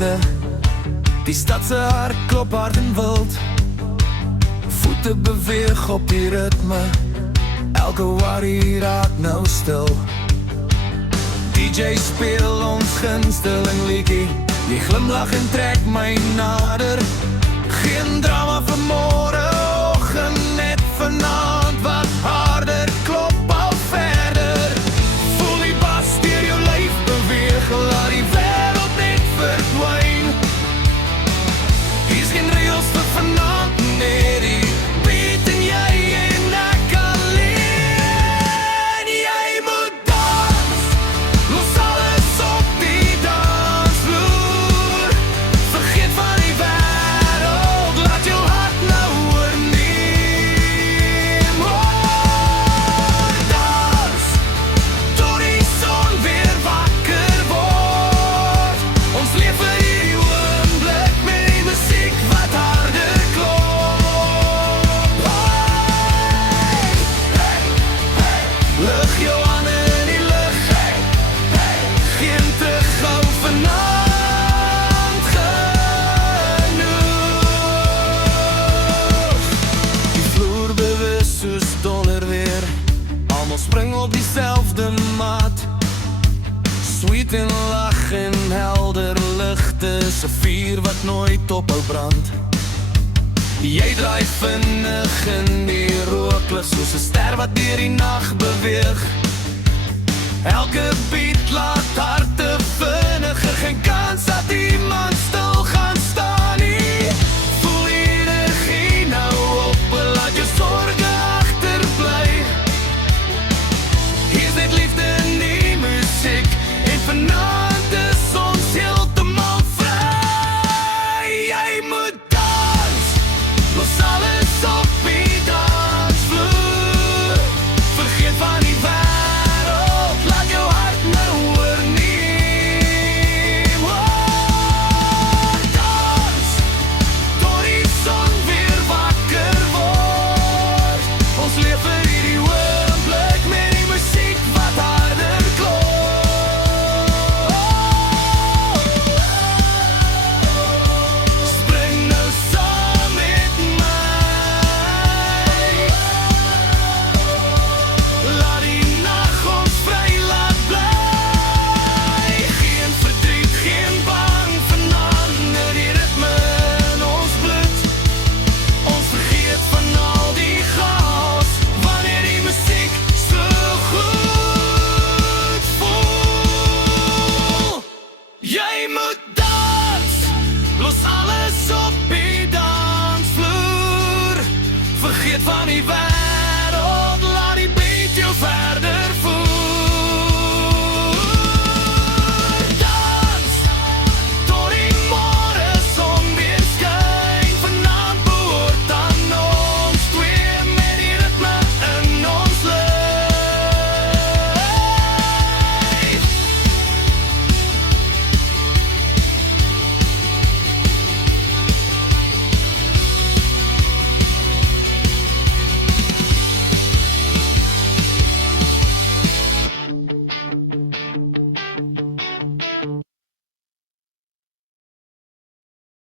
buite. Die stad se hart klop hard en wild. Voete beweeg op die ritme. Elke worry raak nou stil. DJ speel ons gunsteling liedjie. Die glimlach en trek my nader. Geen drama vir môreoggend, net vanaand wat harder klop al verder. Voel die bas deur jou lyf beweeg, laat die wêreld net verdwyn. Hier's geen reëls vir vanaand, net die beat en jy en ek alleen. Jy moet dans, los alles op die dansvloer. Vergeet van die wêreld, laat jou hart nou oorneem. Dans, tot die son weer wakker word. Ons leef vir hierdie oomblik met die musiek wat harder klop. Lig jou hande in die lug. Geen terughou vanaand genoeg. Die vloer bewus soos donder weer. Almal spring op dieselfde maat. Sweet en lach en helder ligte, 'n vuur wat nooit ophou brand. Jy draai vinnig in die rooklig, soos 'n ster wat deur die nag beweeg. Elke beat laat harte vinniger, geen kans dat iemand stil gaan staan nie. Voel die energie nou op, laat jou sorge agterbly. Hier's net liefde in die musiek, en vanaand is ons heeltemal vry. Jy moet dans, los alles op die dansvloer. Vergeet van die wêreld, laat jou hart nou oorneem. Dans, tot die son weer wakker word. Ons leef vir hierdie oomblik met die musiek wat harder klop. Spring nou saam met my. Laat die nag ons vry laat bly. Geen verdriet, geen bang, verander die ritme in ons bloed. Ons vergeet van al die chaos, wanneer die musiek so goed voel. Jy moet dans, los alles op die dansvloer. Vergeet van die wêreld.